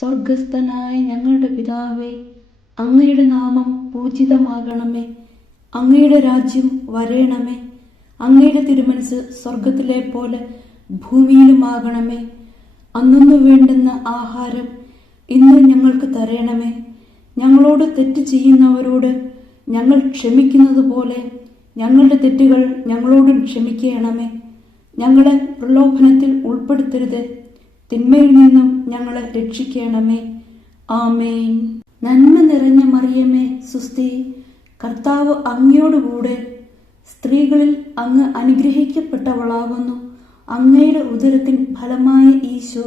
സ്വർഗസ്ഥനായ ഞങ്ങളുടെ പിതാവേ, അങ്ങയുടെ നാമം പൂജിതമാകണമേ. അങ്ങയുടെ രാജ്യം വരേണമേ. അങ്ങയുടെ തിരുമനസ് സ്വർഗത്തിലെ പോലെ ഭൂമിയിലുമാകണമേ. അന്നു വേണ്ടുന്ന ആഹാരം ഇന്ന് ഞങ്ങൾക്ക് തരണമേ. ഞങ്ങളോട് തെറ്റ് ചെയ്യുന്നവരോട് ഞങ്ങൾ ക്ഷമിക്കുന്നത് പോലെ ഞങ്ങളുടെ തെറ്റുകൾ ഞങ്ങളോടും ക്ഷമിക്കണമേ. ഞങ്ങളെ പ്രലോഭനത്തിൽ ഉൾപ്പെടുത്തരുത്, തിന്മയിൽ നിന്നും ഞങ്ങളെ രക്ഷിക്കണമേ. ആമേൻ. നന്മ നിറഞ്ഞ മറിയമേ, സുസ്തി, കർത്താവ് അങ്ങയോടുകൂടെ സ്ത്രീകളിൽ അങ്ങ് അനുഗ്രഹിക്കപ്പെട്ടവളാകുന്നു. അങ്ങയുടെ ഉദരത്തിൻ ഫലമായ ഈശോ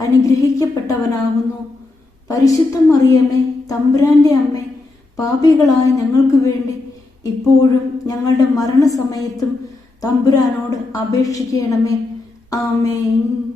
അനുഗ്രഹിക്കപ്പെട്ടവനാകുന്നു. പരിശുദ്ധ മറിയമേ, തമ്പുരാന്റെ അമ്മേ, പാപികളായ ഞങ്ങൾക്ക് വേണ്ടി ഇപ്പോഴും ഞങ്ങളുടെ മരണസമയത്തും തമ്പുരാനോട് അപേക്ഷിക്കണമേ. ആമേൻ.